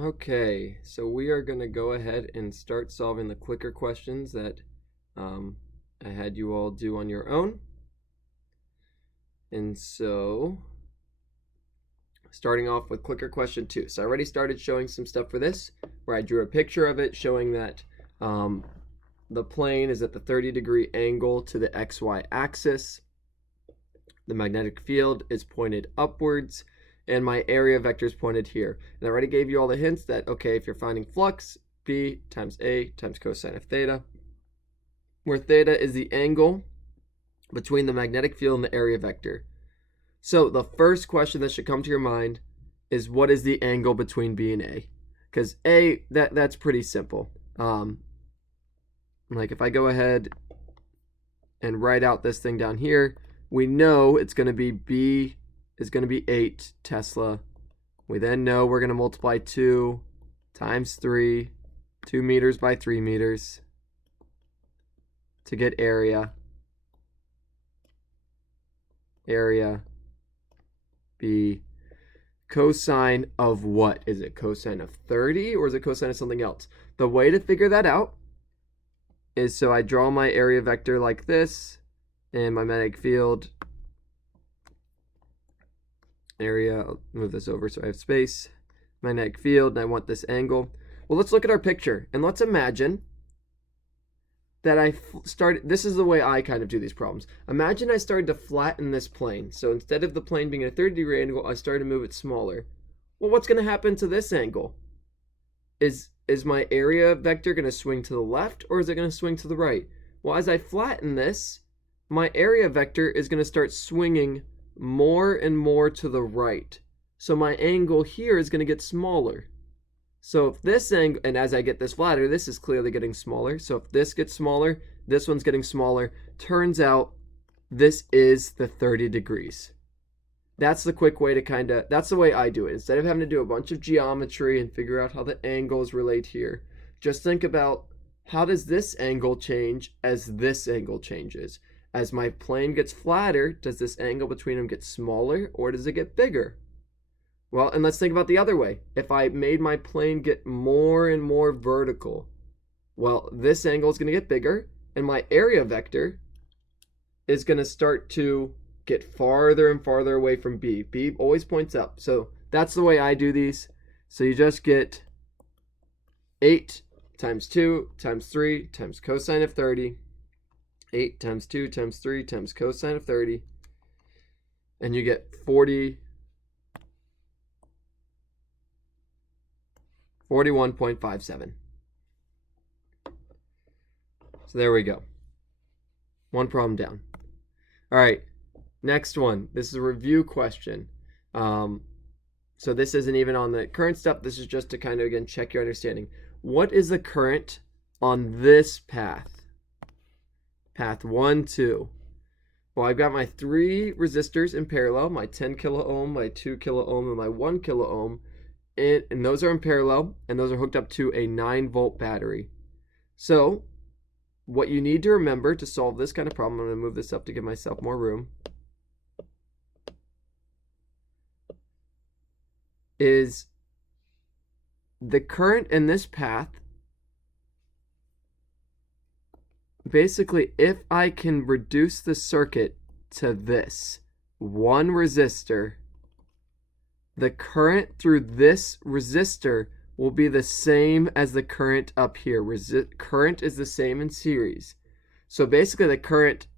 Okay, so we are going to go ahead and start solving the clicker questions that I had you all do on your own. And so, starting off with clicker question 2. So I already started showing some stuff for this, where I drew a picture of it showing that the plane is at the 30-degree angle to the XY axis. The magnetic field is pointed upwards, and my area vector is pointed here. And I already gave you all the hints that, okay, if you're finding flux, B times A times cosine of theta, where theta is the angle between the magnetic field and the area vector. So the first question that should come to your mind is, what is the angle between B and A? Because A, that's pretty simple. Like if I go ahead and write out this thing down here, we know it's going to be B is going to be 8 Tesla. We then know we're going to multiply 2 times 3, 2 meters by 3 meters to get area. Area B. Cosine of what? Is it cosine of 30 or is it cosine of something else? The way to figure that out is, so I draw my area vector like this, and my magnetic field area, I'll move this over so I have space, magnetic field, and I want this angle. Well, let's look at our picture, and let's imagine that I started, this is the way I kind of do these problems. Imagine I started to flatten this plane. So instead of the plane being at a 30-degree angle, I started to move it smaller. Well, what's going to happen to this angle? Is my area vector going to swing to the left, or is it going to swing to the right? Well, as I flatten this, my area vector is going to start swinging more and more to the right. So my angle here is going to get smaller. So if this angle, and as I get this flatter, this is clearly getting smaller. So if this gets smaller, this one's getting smaller. Turns out this is the 30 degrees. That's the quick way to that's the way I do it. Instead of having to do a bunch of geometry and figure out how the angles relate here, just think about, how does this angle change as this angle changes? As my plane gets flatter, does this angle between them get smaller or does it get bigger? Well, and let's think about the other way. If I made my plane get more and more vertical, well, this angle is going to get bigger, and my area vector is going to start to get farther and farther away from B. B always points up. So that's the way I do these. So you just get 8 times 2 times 3 times cosine of 30. 8 times 2 times 3 times cosine of 30. And you get 41.57. So there we go. One problem down. All right, next one. This is a review question. So this isn't even on the current stuff. This is just to kind of, again, check your understanding. What is the current on this path? Path 1, 2. Well, I've got my 3 resistors in parallel, my 10 kilo ohm, my 2 kilo ohm, and my 1 kilo ohm. And those are in parallel, and those are hooked up to a 9-volt battery. So what you need to remember to solve this kind of problem, I'm going to move this up to give myself more room, is the current in this path. Basically, if I can reduce the circuit to this one resistor, the current through this resistor will be the same as the current up here. Current is the same in series. So basically the current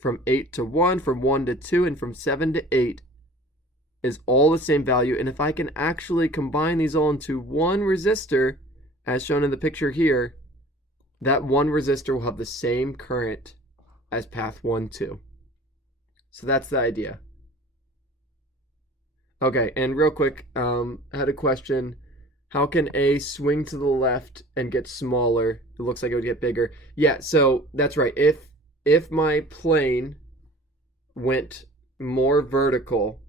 from 8 to 1, from 1 to 2, and from 7 to 8 is all the same value. And if I can actually combine these all into one resistor, as shown in the picture here, that one resistor will have the same current as path 1, 2. So that's the idea. Okay, and real quick, I had a question. How can A swing to the left and get smaller? It looks like it would get bigger. Yeah, so that's right. If my plane went more vertical,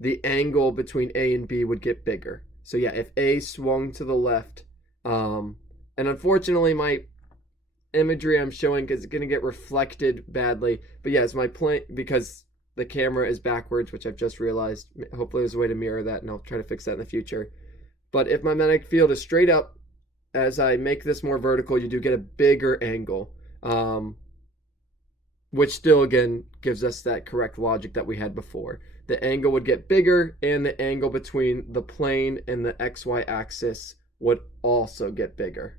the angle between A and B would get bigger. So yeah, if A swung to the left, and unfortunately my imagery I'm showing is going to get reflected badly. But yes, my plane, because the camera is backwards, which I've just realized. Hopefully there's a way to mirror that, and I'll try to fix that in the future. But if my magnetic field is straight up, as I make this more vertical, you do get a bigger angle, which still, again, gives us that correct logic that we had before. The angle would get bigger, and the angle between the plane and the XY axis would also get bigger.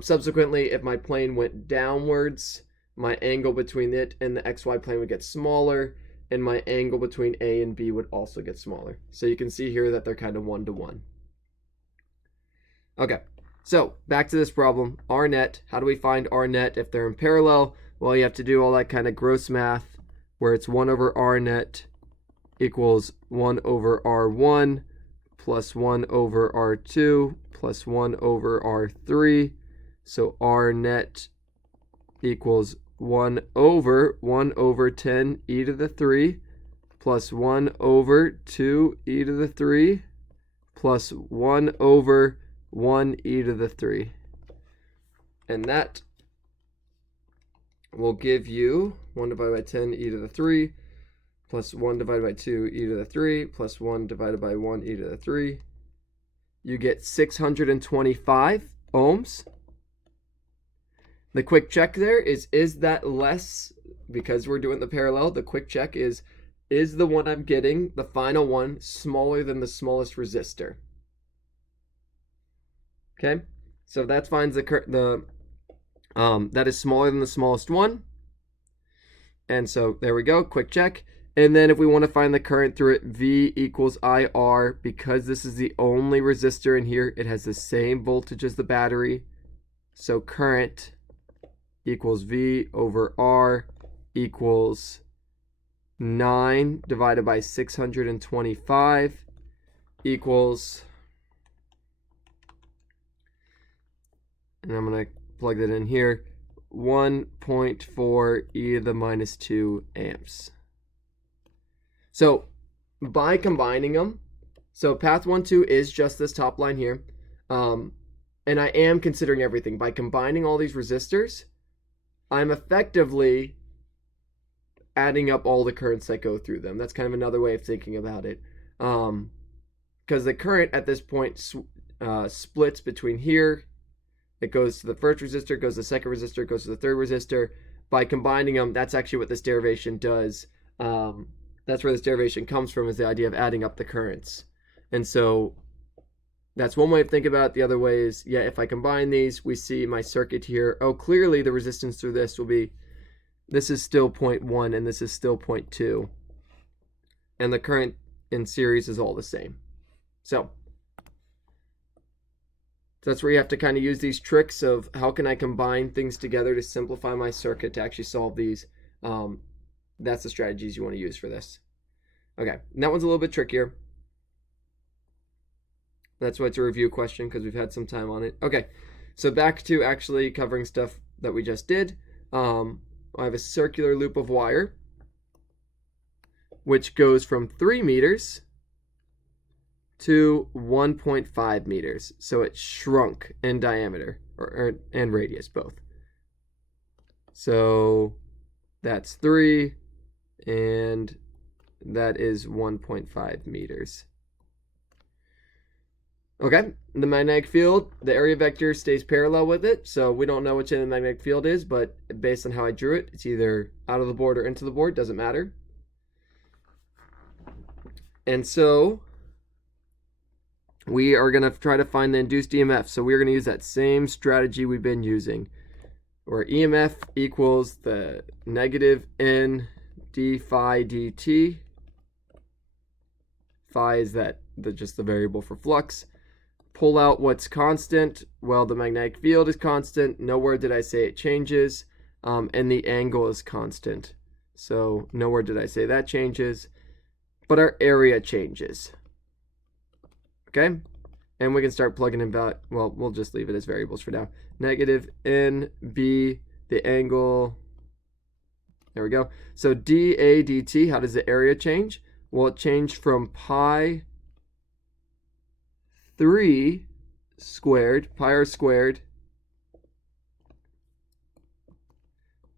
Subsequently, if my plane went downwards, my angle between it and the XY plane would get smaller, and my angle between A and B would also get smaller. So you can see here that they're kind of one-to-one. Okay, so back to this problem. R net, how do we find R net if they're in parallel? Well, you have to do all that kind of gross math where it's 1 over R net equals 1 over R1 plus 1 over R2 plus 1 over R3. So R net equals 1 over 10 e to the 3 plus 1 over 2 e to the 3 plus 1 over 1 e to the 3. And that will give you 1 divided by 10 e to the 3 plus 1 divided by 2 e to the 3 plus 1 divided by 1 e to the 3. You get 625 ohms. The quick check there is that less, because we're doing the parallel, the quick check is the one I'm getting, the final one, smaller than the smallest resistor? Okay, so that finds that is smaller than the smallest one. And so there we go, quick check. And then if we want to find the current through it, V equals IR, because this is the only resistor in here, it has the same voltage as the battery. So current equals V over R equals 9 divided by 625 equals, and I'm going to plug that in here, 1.4 e to the minus 2 amps. So by combining them, so path 1, 2 is just this top line here. And I am considering everything. By combining all these resistors, I'm effectively adding up all the currents that go through them. That's kind of another way of thinking about it. Because the current at this point splits between here. It goes to the first resistor, goes to the second resistor, goes to the third resistor. By combining them, that's actually what this derivation does. That's where this derivation comes from, is the idea of adding up the currents. And so that's one way of thinking about it. The other way is, yeah, if I combine these, we see my circuit here. Oh, clearly the resistance through this will be, this is still 0.1 and this is still 0.2. And the current in series is all the same. So that's where you have to kind of use these tricks of how can I combine things together to simplify my circuit to actually solve these. That's the strategies you want to use for this. Okay, and that one's a little bit trickier. That's why it's a review question, because we've had some time on it. Okay, so back to actually covering stuff that we just did. I have a circular loop of wire, which goes from 3 meters to 1.5 meters. So it shrunk in diameter and radius both. So that's 3, and that is 1.5 meters. Okay, the magnetic field, the area vector stays parallel with it, so we don't know which end the magnetic field is, but based on how I drew it, it's either out of the board or into the board, doesn't matter. And so we are going to try to find the induced EMF. So we're going to use that same strategy we've been using, where EMF equals the negative N d phi dt. Phi is just the variable for flux. Pull out what's constant. Well, the magnetic field is constant. Nowhere did I say it changes. And the angle is constant. So nowhere did I say that changes. But our area changes. Okay? And we can start plugging in value. Well, we'll just leave it as variables for now. Negative NB, the angle. There we go. So dA dt, how does the area change? Well, it changed from pi 3 squared, pi r squared,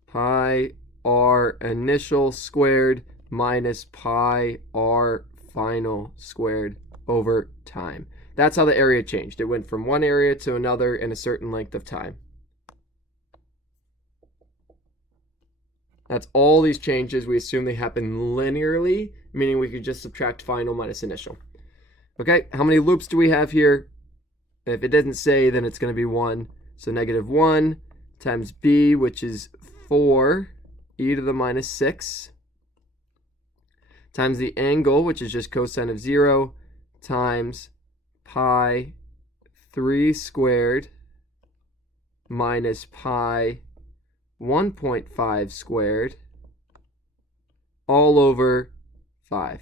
pi r initial squared minus pi r final squared over time. That's how the area changed. It went from one area to another in a certain length of time. That's all these changes. We assume they happen linearly, meaning we could just subtract final minus initial. Okay, how many loops do we have here? If it doesn't say, then it's going to be 1. So negative 1 times b, which is 4 e to the minus 6, times the angle, which is just cosine of 0, times pi 3 squared minus pi 1.5 squared all over 5.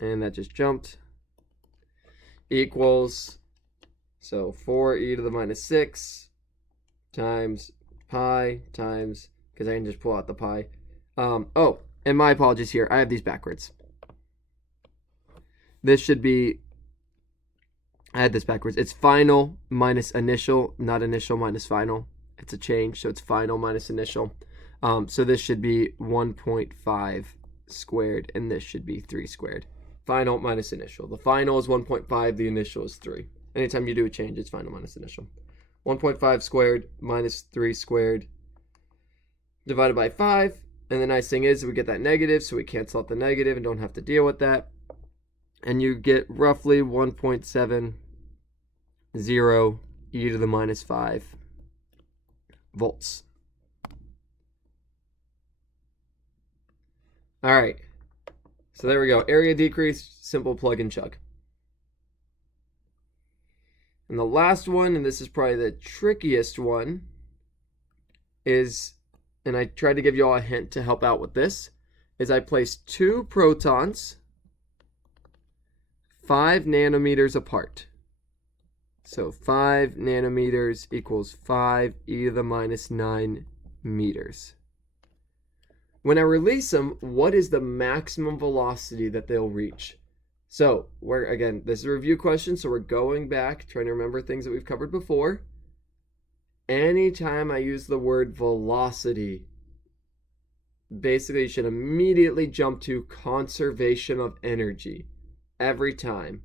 And that just jumped. Equals, so 4e to the minus 6 times pi times, because I can just pull out the pi. Oh, and my apologies here. I have these backwards. This should be, I had this backwards. It's final minus initial, not initial minus final. It's a change, so it's final minus initial. So this should be 1.5 squared, and this should be 3 squared. Final minus initial. The final is 1.5, the initial is 3. Anytime you do a change, it's final minus initial. 1.5 squared minus 3 squared divided by 5. And the nice thing is we get that negative, so we cancel out the negative and don't have to deal with that. And you get roughly 1.70 e to the minus 5 volts. All right. So there we go. Area decrease, simple plug and chug. And the last one, and this is probably the trickiest one, is, and I tried to give you all a hint to help out with this, is I placed 2 protons 5 nanometers apart. So 5 nanometers equals 5 e to the minus 9 meters. When I release them, what is the maximum velocity that they'll reach? So again, this is a review question, so we're going back, trying to remember things that we've covered before. Anytime I use the word velocity, basically you should immediately jump to conservation of energy every time.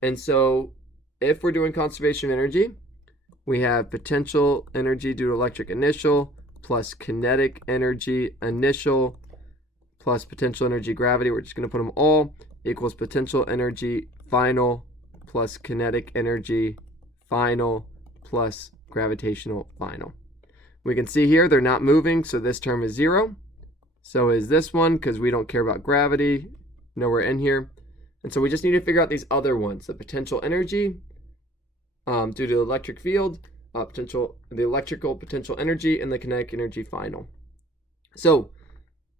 And so if we're doing conservation of energy, we have potential energy due to electric initial plus kinetic energy initial plus potential energy gravity. We're just going to put them all equals potential energy final plus kinetic energy final plus gravitational final. We can see here they're not moving, so this term is 0. So is this one, because we don't care about gravity, nowhere in here. And so we just need to figure out these other ones, the potential energy due to the electric field, the electrical potential energy, and the kinetic energy final. So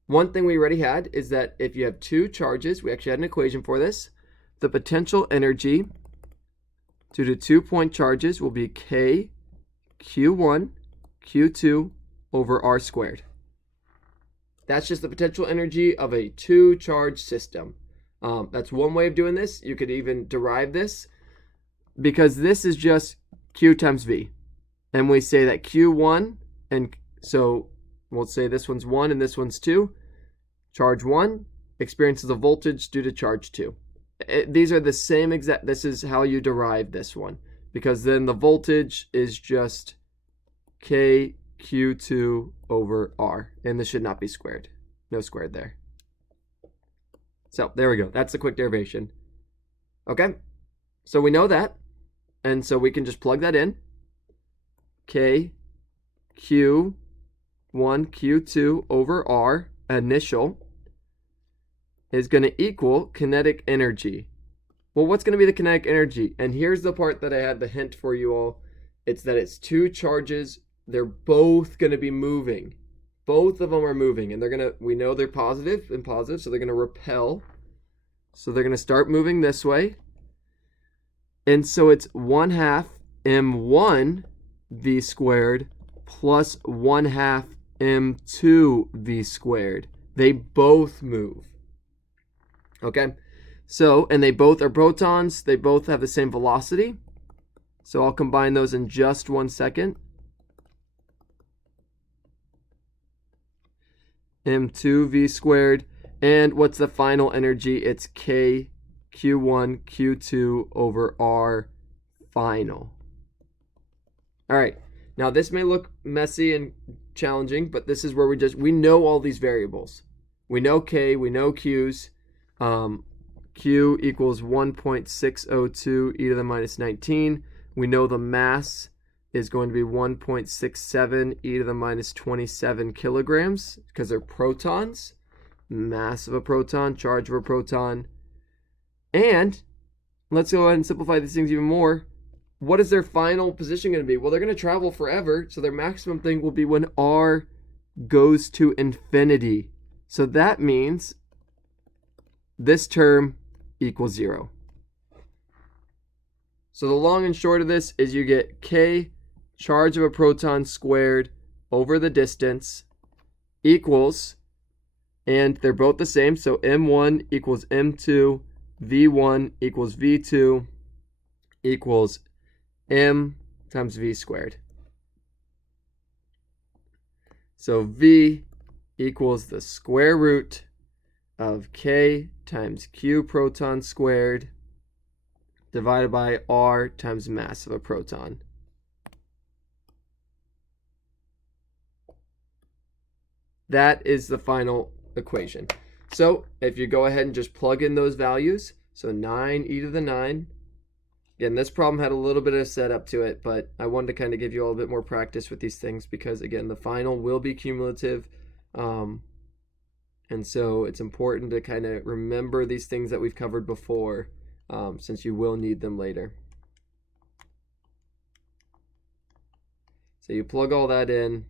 one thing we already had is that if you have 2 charges, we actually had an equation for this. The potential energy due to 2-point charges will be K Q1 Q2 over R squared. That's just the potential energy of a 2-charge system. That's one way of doing this. You could even derive this because this is just Q times V. And we say that Q1, and so we'll say this one's 1 and this one's 2. Charge 1 experiences a voltage due to charge 2. These are the same exact, this is how you derive this one, because then the voltage is just K Q2 over R, and this should not be squared. No squared there. So there we go. That's the quick derivation. Okay, so we know that, and so we can just plug that in. K Q1 Q2 over R initial is going to equal kinetic energy. Well, what's going to be the kinetic energy? And here's the part that I had the hint for you all. It's that it's 2 charges. They're both going to be moving. Both of them are moving, and we know they're positive and positive, so they're going to repel. So they're going to start moving this way. And so it's 1/2 m1 v squared plus 1/2 m2 v squared. They both move. Okay, so, and they both are protons. They both have the same velocity. So I'll combine those in just 1 second. m2 v squared. And what's the final energy? It's K Q1, Q2 over R final. All right. Now this may look messy and challenging, but this is where we know all these variables. We know K, we know Q's. Q equals 1.602 e to the minus 19. We know the mass is going to be 1.67 e to the minus 27 kilograms because they're protons. Mass of a proton, charge of a proton. And let's go ahead and simplify these things even more. What is their final position going to be? Well, they're going to travel forever, so their maximum thing will be when R goes to infinity. So that means this term equals 0. So the long and short of this is you get K, charge of a proton squared over the distance, equals, and they're both the same, so M1 equals M2, V1 equals V2, equals M times V squared. So V equals the square root of K times Q proton squared divided by R times mass of a proton. That is the final equation. So if you go ahead and just plug in those values, so 9 e to the 9. Again, this problem had a little bit of setup to it, but I wanted to kind of give you all a bit more practice with these things because, again, the final will be cumulative. And so it's important to kind of remember these things that we've covered before, since you will need them later. So you plug all that in.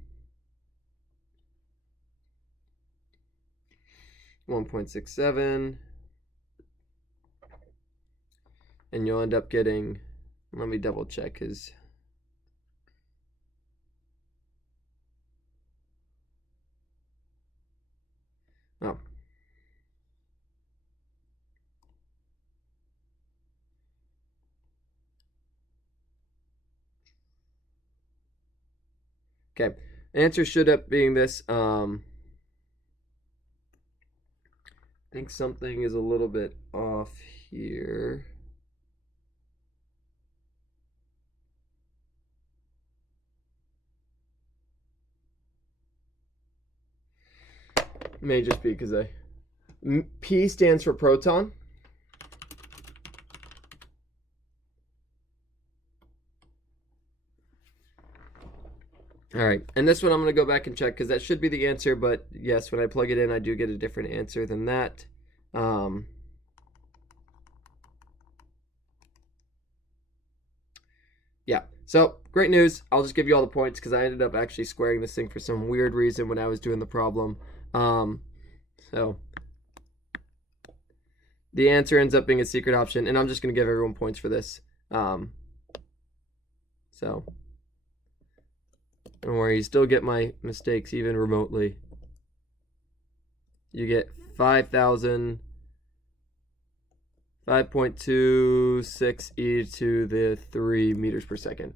1.67. And you'll end up getting, let me double check his. Oh. Okay, answer should up being this. I think something is a little bit off here. May just be because P stands for proton. All right, and this one I'm going to go back and check because that should be the answer, but yes, when I plug it in, I do get a different answer than that. Yeah, so great news. I'll just give you all the points because I ended up actually squaring this thing for some weird reason when I was doing the problem. So the answer ends up being a secret option, and I'm just going to give everyone points for this. So don't worry, you still get my mistakes even remotely. You get 5.26 e to the 3 meters per second.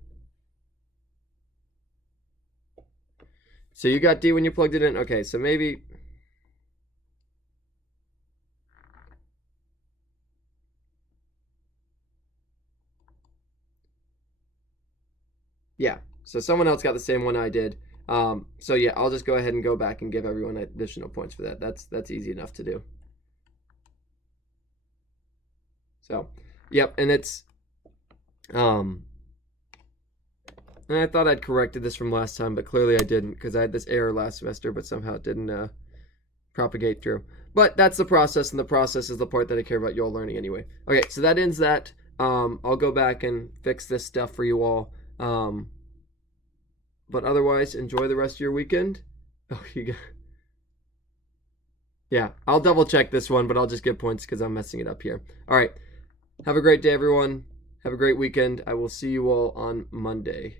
So you got D when you plugged it in? Okay, so maybe. Yeah, so someone else got the same one I did. So yeah, I'll just go ahead and go back and give everyone additional points for that. That's easy enough to do. So, yep, and it's, and I thought I'd corrected this from last time, but clearly I didn't because I had this error last semester, but somehow it didn't propagate through. But that's the process, and the process is the part that I care about you all learning anyway. Okay, so that ends that. I'll go back and fix this stuff for you all. But otherwise, enjoy the rest of your weekend. Oh, you got. Yeah, I'll double check this one, but I'll just give points because I'm messing it up here. All right. Have a great day, everyone. Have a great weekend. I will see you all on Monday.